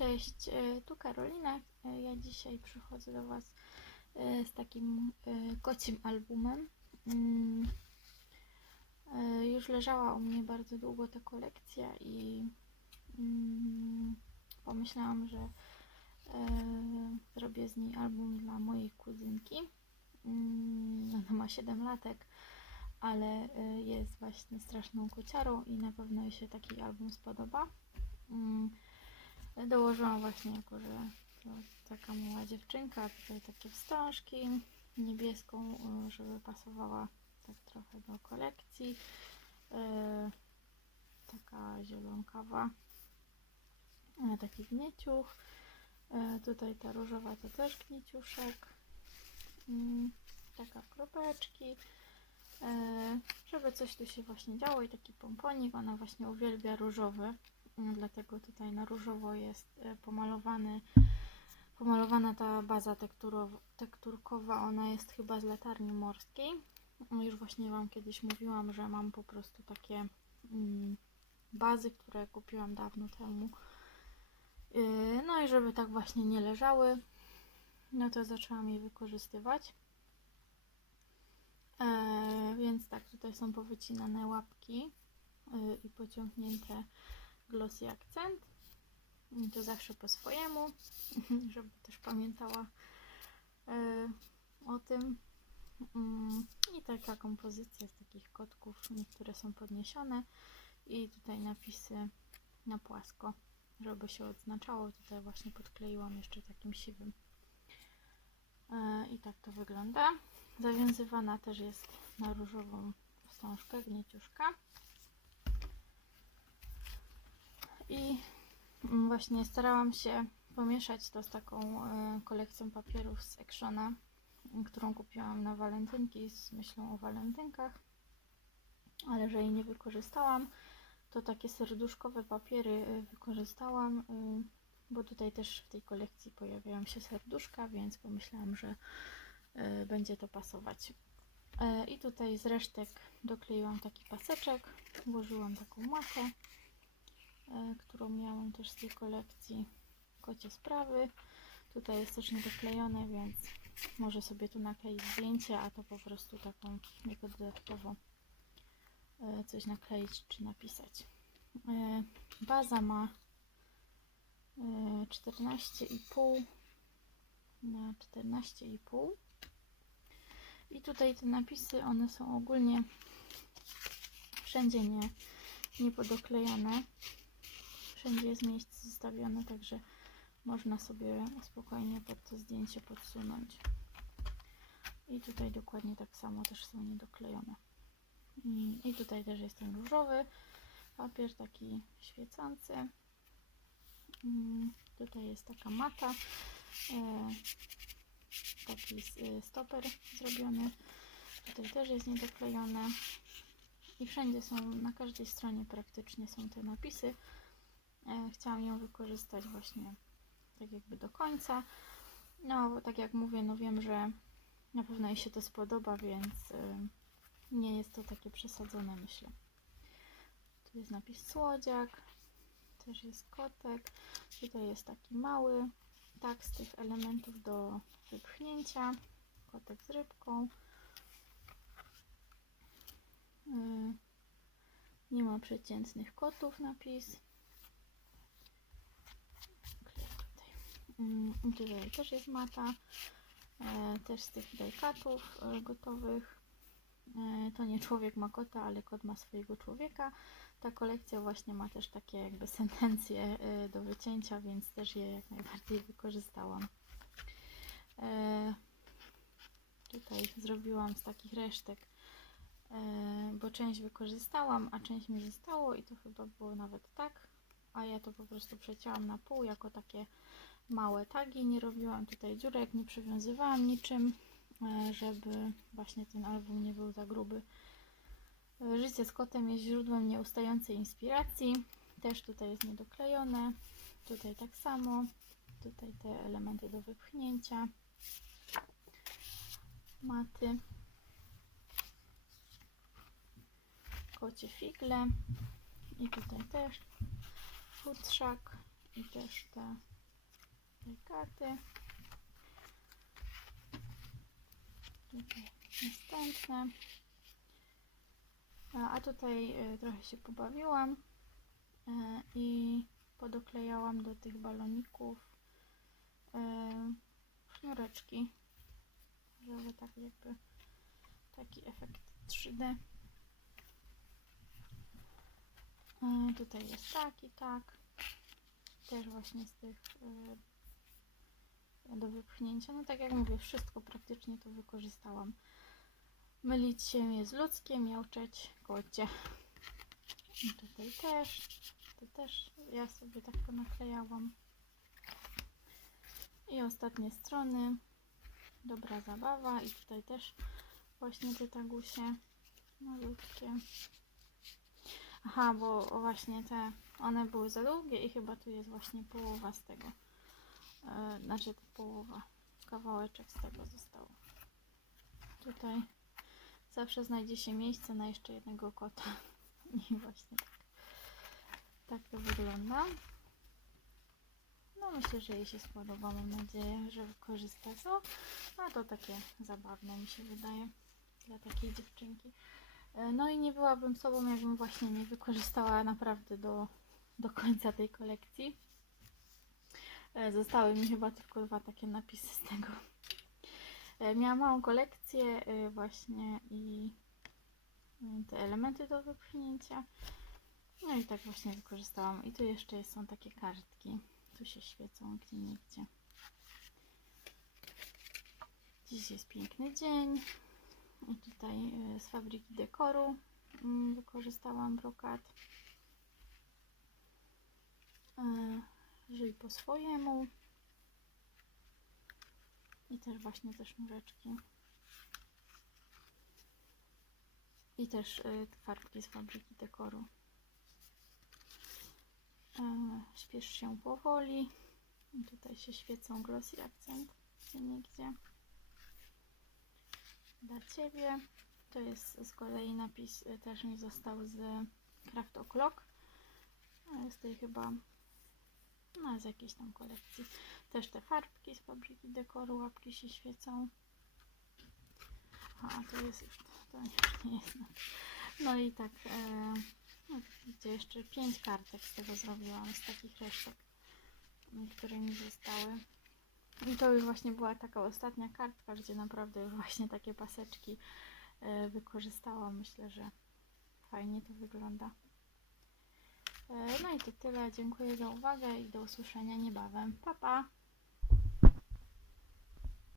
Cześć, e, tu Karolina. E, Ja dzisiaj przychodzę do Was e, z takim kocim albumem. Mm, Już leżała u mnie bardzo długo ta kolekcja i mm, pomyślałam, że zrobię z niej album dla mojej kuzynki. Mm, Ona ma 7 latek, ale jest właśnie straszną kociarą i na pewno jej się taki album spodoba. Dołożyłam właśnie jako, że to taka mała dziewczynka, tutaj takie wstążki, niebieską, y, żeby pasowała tak trochę do kolekcji. Y, Taka zielonkawa, y, taki gnieciuch. Tutaj ta różowa to też gnieciuszek. Taka kropeczki. Żeby coś tu się właśnie działo i taki pomponik. Ona właśnie uwielbia różowy. Mm, Dlatego tutaj na różowo jest e, pomalowany, pomalowana ta baza tekturow- tekturkowa. Ona jest chyba z latarni morskiej. Mm, Już właśnie Wam kiedyś mówiłam, że mam po prostu takie mm, bazy, które kupiłam dawno temu. Yy, No i żeby tak właśnie nie leżały, no to zaczęłam je wykorzystywać. E, więc tak, tutaj są powycinane łapki i pociągnięte glossy akcent. I To zawsze po swojemu, żeby też pamiętała e, o tym. Mm, I taka kompozycja z takich kotków. Niektóre są podniesione i tutaj napisy na płasko, żeby się odznaczało. Tutaj właśnie podkleiłam jeszcze takim siwym. E, I tak to wygląda. Zawiązywana też jest na różową wstążkę, gnieciuszka. I mm, właśnie starałam się pomieszać to z taką e, kolekcją papierów z Actiona, którą kupiłam na walentynki z myślą o walentynkach, ale że jej nie wykorzystałam, to takie serduszkowe papiery e, wykorzystałam, e, bo tutaj też w tej kolekcji pojawiają się serduszka, więc pomyślałam, że będzie to pasować. I tutaj z resztek dokleiłam taki paseczek, włożyłam taką matę e, którą miałam też z tej kolekcji kocie sprawy. Tutaj jest też niedoklejone, więc może sobie tu nakleić zdjęcie, a to po prostu taką jako dodatkowo e, coś nakleić czy napisać. E, Baza ma e, 14,5 na 14,5 i tutaj te napisy, one są ogólnie wszędzie nie, nie wszędzie jest miejsce zostawione, także można sobie spokojnie pod to zdjęcie podsunąć. I tutaj dokładnie tak samo też są niedoklejone. I tutaj też jest ten różowy papier, taki świecący. Tutaj jest taka mata, e, taki e, stoper zrobiony. Tutaj też jest niedoklejone. I wszędzie są, na każdej stronie praktycznie są te napisy. E, Chciałam ją wykorzystać właśnie tak jakby do końca. No, bo tak jak mówię, no wiem, że na pewno jej się to spodoba, więc y, nie jest to takie przesadzone, myślę. Tu jest napis słodziak, też jest kotek. Tutaj jest taki mały tak z tych elementów do wypchnięcia. Kotek z rybką. Y, Nie ma przeciętnych kotów napis. Mm, Tutaj też jest mata. E, też z tych dajkatów e, gotowych. E, to nie człowiek ma kota, ale kot ma swojego człowieka. Ta kolekcja właśnie ma też takie jakby sentencje do wycięcia, więc też je jak najbardziej wykorzystałam. Tutaj zrobiłam z takich resztek, bo część wykorzystałam, a część mi zostało i to chyba było nawet tak, a ja to po prostu przecięłam na pół jako takie małe tagi, nie robiłam tutaj dziurek, nie przywiązywałam niczym, e, żeby właśnie ten album nie był za gruby. E, Życie z kotem jest źródłem nieustającej inspiracji. Też tutaj jest niedoklejone. Tutaj tak samo. Tutaj te elementy do wypchnięcia. Maty. Kocie figle. I tutaj też futrzak I też te, karty. Tutaj następne. A, tutaj y, trochę się pobawiłam y, i podoklejałam do tych baloników y, sznureczki, żeby tak jakby taki efekt 3D. Y, tutaj jest tak i tak. Też właśnie z tych do wypchnięcia. No tak jak mówię, wszystko praktycznie to wykorzystałam. Mylić się jest ludzkie, miauczeć kocie. I tutaj też. To też ja sobie tak ponaklejałam. I ostatnie strony. Dobra zabawa. I tutaj też właśnie te tagusie malutkie. Aha, bo właśnie te, one były za długie i chyba tu jest właśnie połowa z tego. E, znaczy połowa, kawałeczek z tego zostało. Tutaj zawsze znajdzie się miejsce na jeszcze jednego kota. I właśnie tak, tak to wygląda. No myślę, że jej się spodoba. Mam nadzieję, że wykorzysta to. A to takie zabawne mi się wydaje dla takiej dziewczynki. E, No i nie byłabym sobą, jakbym właśnie nie wykorzystała naprawdę do, do końca tej kolekcji. E, Zostały mi chyba tylko dwa takie napisy z tego. E, Miałam małą kolekcję e, właśnie i te elementy do wypchnięcia. No i tak właśnie wykorzystałam. I tu jeszcze są takie kartki. Tu się świecą gdzie niegdzie. Dziś jest piękny dzień. I tutaj z fabryki dekoru mm, wykorzystałam brokat. Żyj po swojemu. I też właśnie te sznureczki. I też y, farbki z fabryki dekoru. E, śpiesz się powoli. I tutaj się świecą glossy akcent. Gdzie niegdzie. Dla Ciebie. To jest z kolei napis y, też mi został z Craft O'Clock. E, Z tej chyba no, z jakiejś tam kolekcji. Też te farbki z fabryki dekoru, łapki się świecą. A, to jest już, to już nie jest. No i tak, e, no, gdzie jeszcze pięć kartek z tego zrobiłam, z takich resztek, które mi zostały. I to już właśnie była taka ostatnia kartka, gdzie naprawdę już właśnie takie paseczki e, wykorzystałam. Myślę, że fajnie to wygląda. E, No i to tyle. Dziękuję za uwagę i do usłyszenia niebawem. Pa, pa!